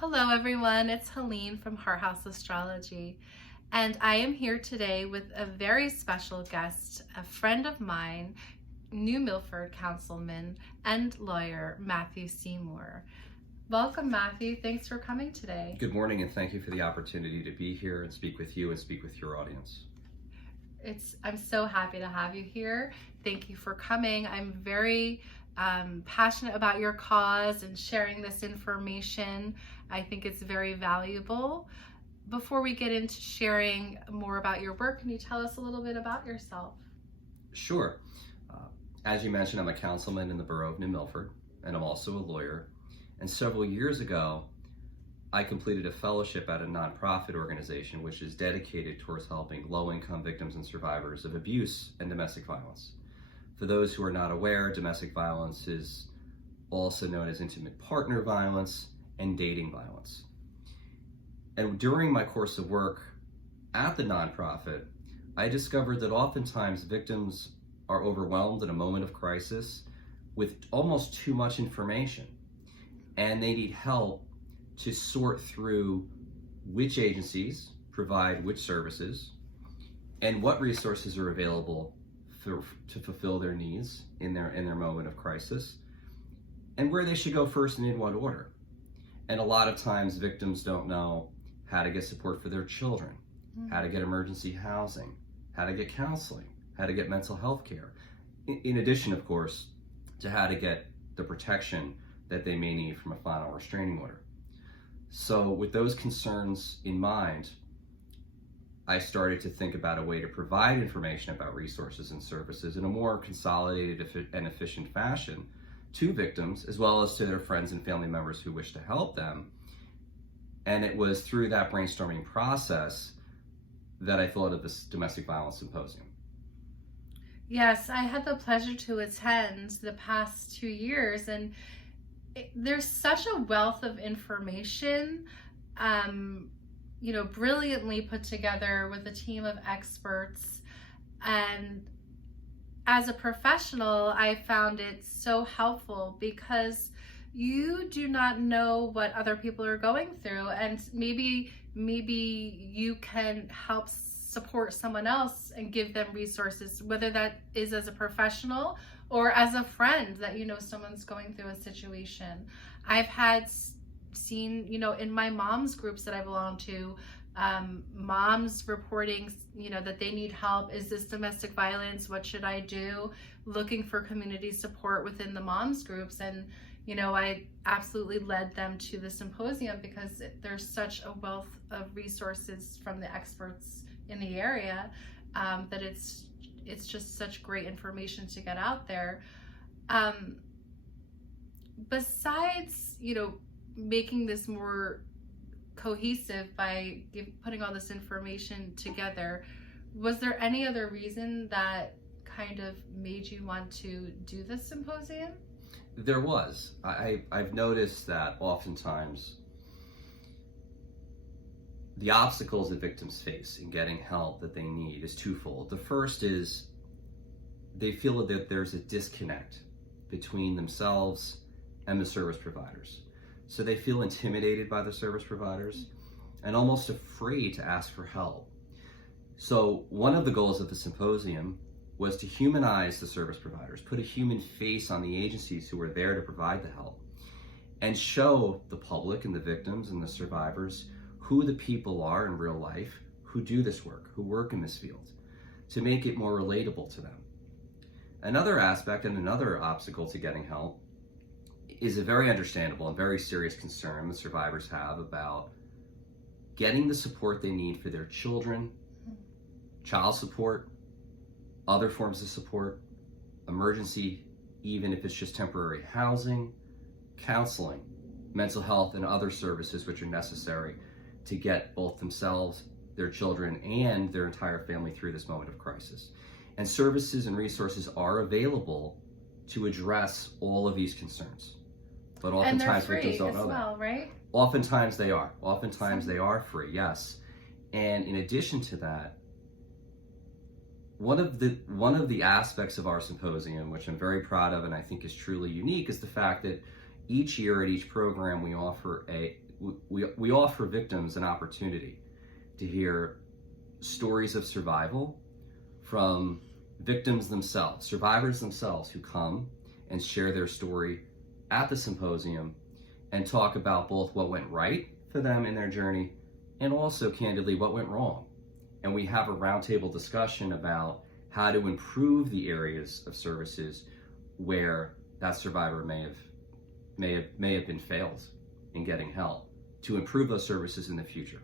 Hello everyone, it's Helene from Heart House Astrology, and I am here today with a very special guest, a friend of mine, New Milford Councilman and lawyer, Matthew Seymour. Welcome, Matthew. Thanks for coming today. Good morning, and thank you for the opportunity to be here and speak with you and speak with your audience. I'm so happy to have you here. Thank you for coming. I'm very passionate about your cause and sharing this information. I think it's very valuable. Before we get into sharing more about your work, can you tell us a little bit about yourself? Sure. As you mentioned, I'm a councilman in the borough of New Milford, and I'm also a lawyer. And several years ago, I completed a fellowship at a nonprofit organization which is dedicated towards helping low-income victims and survivors of abuse and domestic violence. For those who are not aware, domestic violence is also known as intimate partner violence and dating violence. And during my course of work at the nonprofit, I discovered that oftentimes victims are overwhelmed in a moment of crisis with almost too much information, and they need help to sort through which agencies provide which services and what resources are available to fulfill their needs in their moment of crisis, and where they should go first and in what order. And a lot of times victims don't know how to get support for their children, how to get emergency housing, how to get counseling, how to get mental health care, in addition, of course, to how to get the protection that they may need from a final restraining order. So with those concerns in mind, I started to think about a way to provide information about resources and services in a more consolidated and efficient fashion to victims, as well as to their friends and family members who wish to help them. And it was through that brainstorming process that I thought of this Domestic Violence Symposium. Yes, I had the pleasure to attend the past 2 years, and there's such a wealth of information, brilliantly put together with a team of experts. And as a professional, I found it so helpful because you do not know what other people are going through, and maybe you can help support someone else and give them resources, whether that is as a professional or as a friend that someone's going through a situation. I've seen, in my mom's groups that I belong to, moms reporting, that they need help. Is this domestic violence? What should I do? Looking for community support within the moms groups. And, I absolutely led them to the symposium because there's such a wealth of resources from the experts in the area, that it's just such great information to get out there. Besides, making this more cohesive by putting all this information together, was there any other reason that kind of made you want to do this symposium? There was. I've noticed that oftentimes the obstacles that victims face in getting help that they need is twofold. The first is they feel that there's a disconnect between themselves and the service providers. So they feel intimidated by the service providers and almost afraid to ask for help. So one of the goals of the symposium was to humanize the service providers, put a human face on the agencies who are there to provide the help, and show the public and the victims and the survivors who the people are in real life who do this work, who work in this field, to make it more relatable to them. Another aspect and another obstacle to getting help is a very understandable and very serious concern the survivors have about getting the support they need for their children, child support, other forms of support, emergency, even if it's just temporary housing, counseling, mental health, and other services which are necessary to get both themselves, their children, and their entire family through this moment of crisis. And services and resources are available to address all of these concerns. But oftentimes victims don't know that. Right? Oftentimes they are. Oftentimes they are free, yes. And in addition to that, one of the aspects of our symposium, which I'm very proud of and I think is truly unique, is the fact that each year at each program we offer we offer victims an opportunity to hear stories of survival from victims themselves, survivors themselves, who come and share their story at the symposium and talk about both what went right for them in their journey and also candidly what went wrong. And we have a roundtable discussion about how to improve the areas of services where that survivor may have been failed in getting help, to improve those services in the future.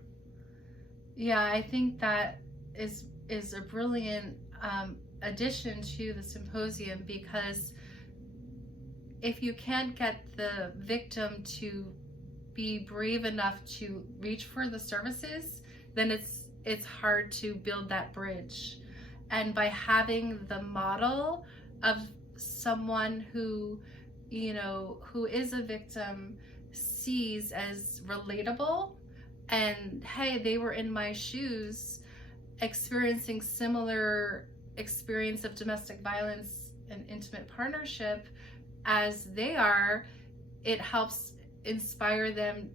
Yeah, I think that is a brilliant addition to the symposium, because if you can't get the victim to be brave enough to reach for the services, then it's hard to build that bridge. And by having the model of someone who, who is a victim, sees as relatable, and hey, they were in my shoes experiencing similar experience of domestic violence and intimate partnership as they are, it helps inspire them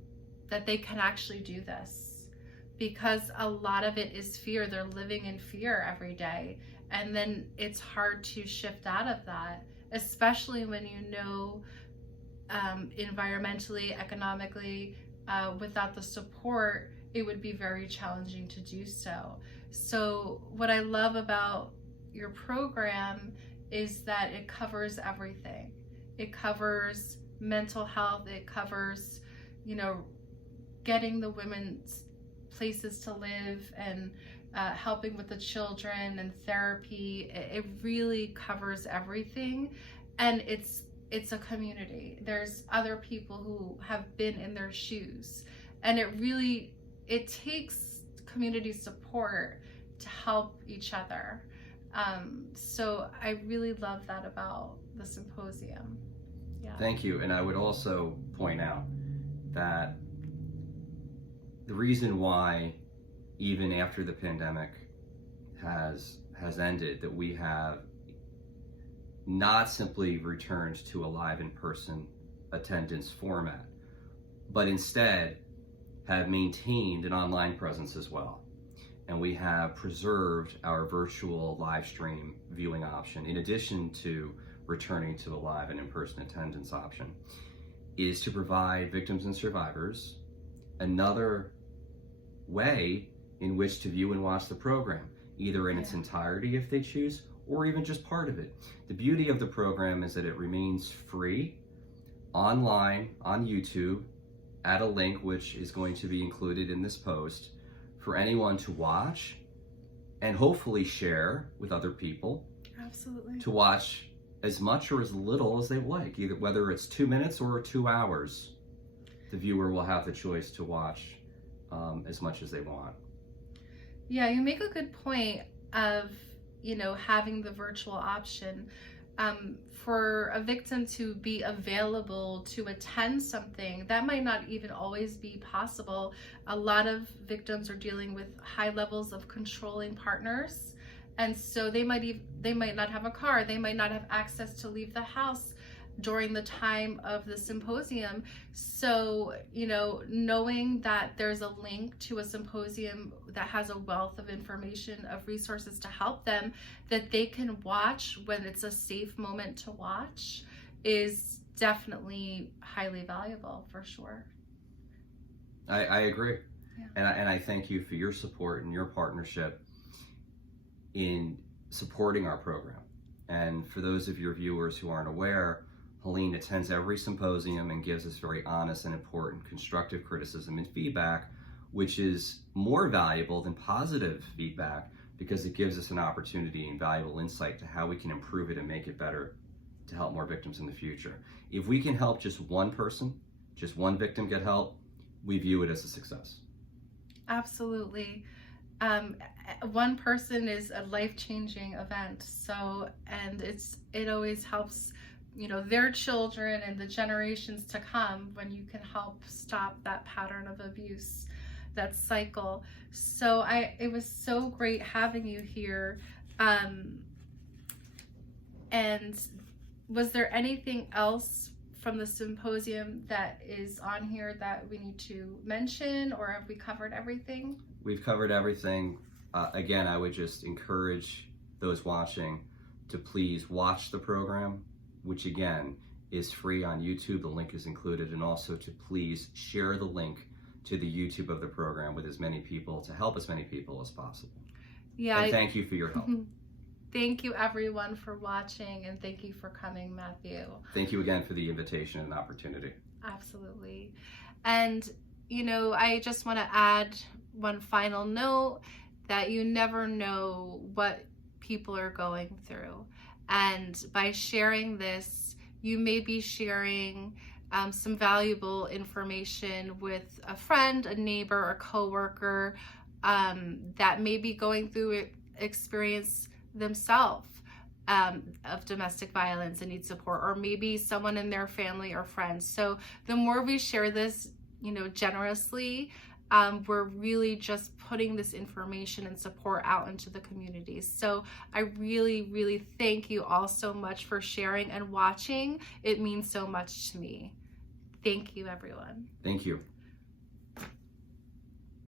that they can actually do this, because a lot of it is fear. They're living in fear every day, and then it's hard to shift out of that, especially when environmentally, economically, without the support, it would be very challenging to do so. So what I love about your program is that it covers everything. It covers mental health. It covers, getting the women places to live, and helping with the children and therapy. It really covers everything, and it's a community. There's other people who have been in their shoes, and it takes community support to help each other. So I really love that about the symposium. Yeah. Thank you. And I would also point out that the reason why, even after the pandemic has ended, that we have not simply returned to a live in-person attendance format, but instead have maintained an online presence as well. And we have preserved our virtual live stream viewing option, in addition to returning to a live and in-person attendance option, is to provide victims and survivors another way in which to view and watch the program, either in its entirety if they choose, or even just part of it. The beauty of the program is that it remains free online on YouTube at a link which is going to be included in this post for anyone to watch and hopefully share with other people. Absolutely. To watch as much or as little as they like, either whether it's 2 minutes or 2 hours. The viewer will have the choice to watch as much as they want. Yeah, you make a good point of having the virtual option. For a victim to be available to attend something, that might not even always be possible. A lot of victims are dealing with high levels of controlling partners, and so they might not have a car, they might not have access to leave the house during the time of the symposium. So, knowing that there's a link to a symposium that has a wealth of information, of resources to help them, that they can watch when it's a safe moment to watch, is definitely highly valuable, for sure. I agree. Yeah. And I thank you for your support and your partnership in supporting our program. And for those of your viewers who aren't aware, Helene attends every symposium and gives us very honest and important constructive criticism and feedback, which is more valuable than positive feedback, because it gives us an opportunity and valuable insight to how we can improve it and make it better to help more victims in the future. If we can help just one person, just one victim get help, we view it as a success. Absolutely. One person is a life-changing event. So, and it always helps, their children and the generations to come, when you can help stop that pattern of abuse, that cycle. So it was so great having you here. And was there anything else from the symposium that is on here that we need to mention, or have we covered everything? We've covered everything. Again, I would just encourage those watching to please watch the program, which again is free on YouTube. The link is included, and also to please share the link to the YouTube of the program with as many people, to help as many people as possible. Yeah. And thank you for your help. Thank you everyone for watching, and thank you for coming, Matthew. Thank you again for the invitation and opportunity. Absolutely. And I just want to add one final note, that you never know what people are going through. And by sharing this, you may be sharing some valuable information with a friend, a neighbor, a coworker that may be going through experience themselves of domestic violence and need support, or maybe someone in their family or friends. So the more we share this, generously, we're really just putting this information and support out into the community. So I really, really thank you all so much for sharing and watching. It means so much to me. Thank you, everyone. Thank you.